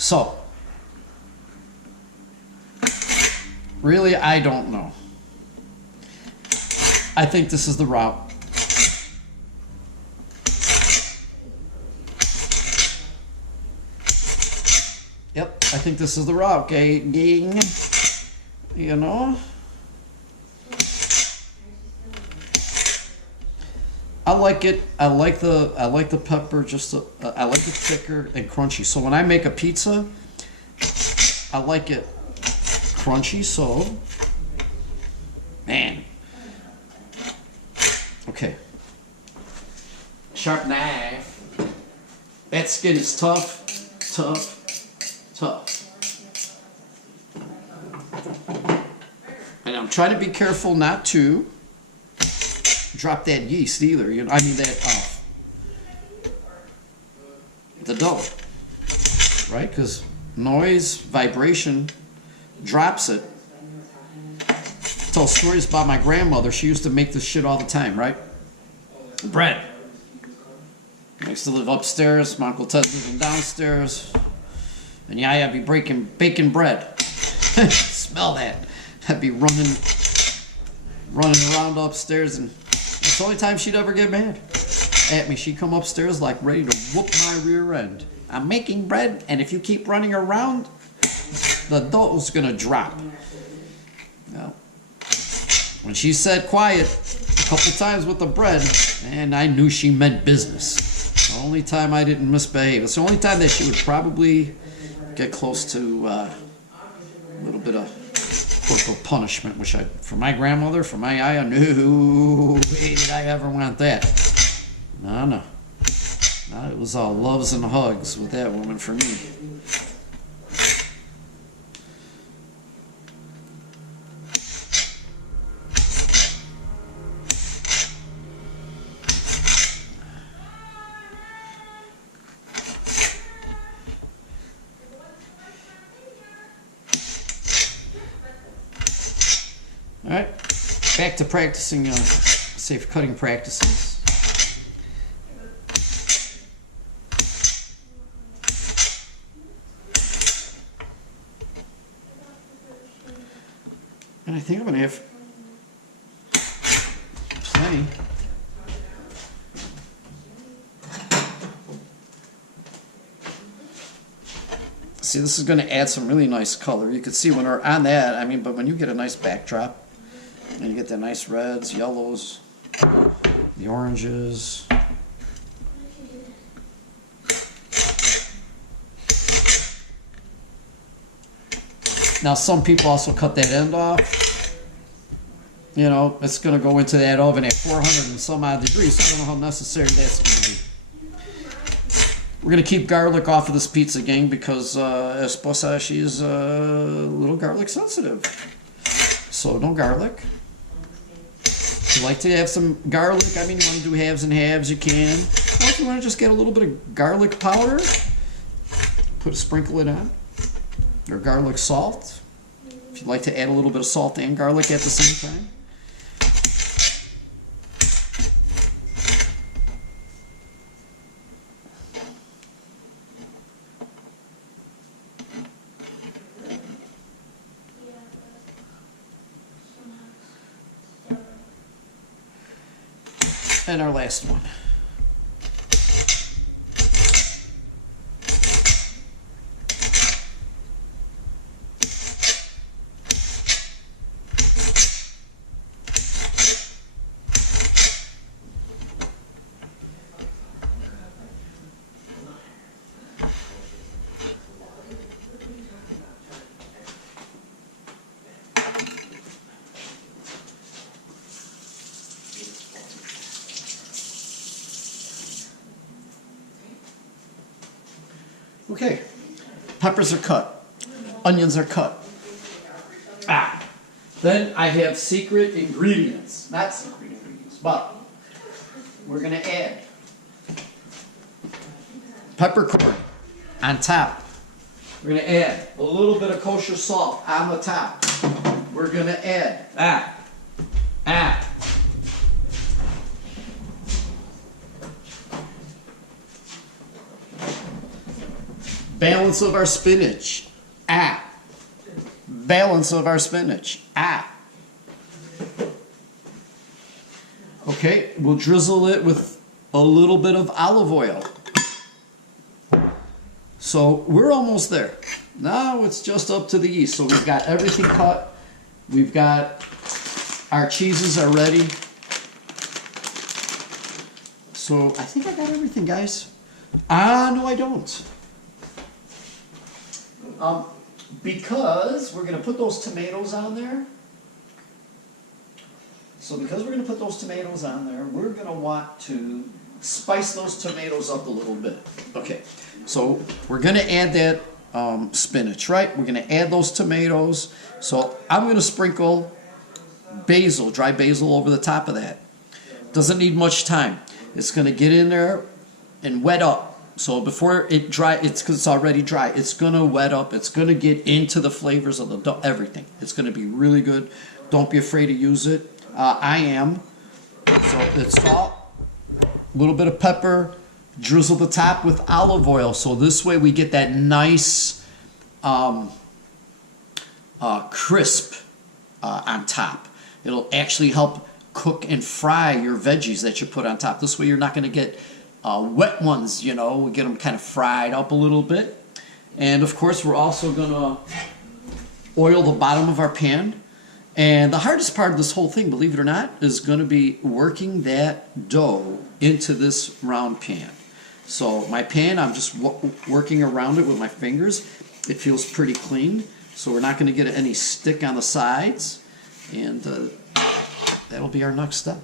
So, really, I don't know. I think this is the route. Yep, I think this is the route, gang. You know? I like it. I like the pepper. I like it thicker and crunchy. So when I make a pizza, I like it crunchy. So, man. Okay. Sharp knife. That skin is tough, tough. And I'm trying to be careful not to drop that yeast either. You know, I mean the dough, right? Because noise, vibration drops it. I tell stories about my grandmother. She used to make this shit all the time, right? Bread. I used to live upstairs. My Uncle Ted living downstairs. And yeah, I'd be baking bread. Smell that. I'd be running around upstairs, and it's the only time she'd ever get mad at me. She'd come upstairs like ready to whoop my rear end. I'm making bread, and if you keep running around, the dough's gonna drop. Well, when she said quiet a couple times with the bread, and I knew she meant business. The only time I didn't misbehave. It's the only time that she would probably get close to a little bit of corporal punishment, which for my grandmother, for my eye, no way did I ever want that. No, it was all loves and hugs with that woman for me. All right, back to practicing safe cutting practices. And I think I'm gonna have plenty. See, this is gonna add some really nice color. You can see when we're on that, I mean, but when you get a nice backdrop, and you get the nice reds, yellows, the oranges. Now some people also cut that end off. You know, it's going to go into that oven at 400 and some odd degrees. I don't know how necessary that's going to be. We're going to keep garlic off of this pizza, gang, because esposa, she's a little garlic sensitive. So no garlic. If you like to have some garlic, I mean, you want to do halves and halves, you can. Or if you want to just get a little bit of garlic powder, sprinkle it on. Or garlic salt. If you'd like to add a little bit of salt and garlic at the same time. And our last one. Okay, peppers are cut, onions are cut. Then I have secret ingredients, not secret ingredients, but we're gonna add peppercorn on top. We're gonna add a little bit of kosher salt on the top. We're gonna add Balance of our spinach. Ah. Balance of our spinach. Ah. Okay, we'll drizzle it with a little bit of olive oil. So we're almost there. Now it's just up to the yeast. So we've got everything cut. We've got our cheeses are ready. So I think I got everything, guys. No, I don't. Because we're going to put those tomatoes on there. So because we're going to put those tomatoes on there, we're going to want to spice those tomatoes up a little bit. Okay, so we're going to add that spinach, right? We're going to add those tomatoes. So I'm going to sprinkle basil, dry basil over the top of that. Doesn't need much time. It's going to get in there and wet up. So before it dry, it's because it's already dry. It's going to wet up. It's going to get into the flavors of the dough, everything. It's going to be really good. Don't be afraid to use it. I am. So it's salt, a little bit of pepper, drizzle the top with olive oil. So this way we get that nice crisp on top. It'll actually help cook and fry your veggies that you put on top. This way you're not going to get wet ones, you know. We get them kind of fried up a little bit. And of course we're also going to oil the bottom of our pan. And the hardest part of this whole thing, believe it or not, is going to be working that dough into this round pan. So my pan, I'm just working around it with my fingers. It feels pretty clean, so we're not going to get any stick on the sides. And that'll be our next step.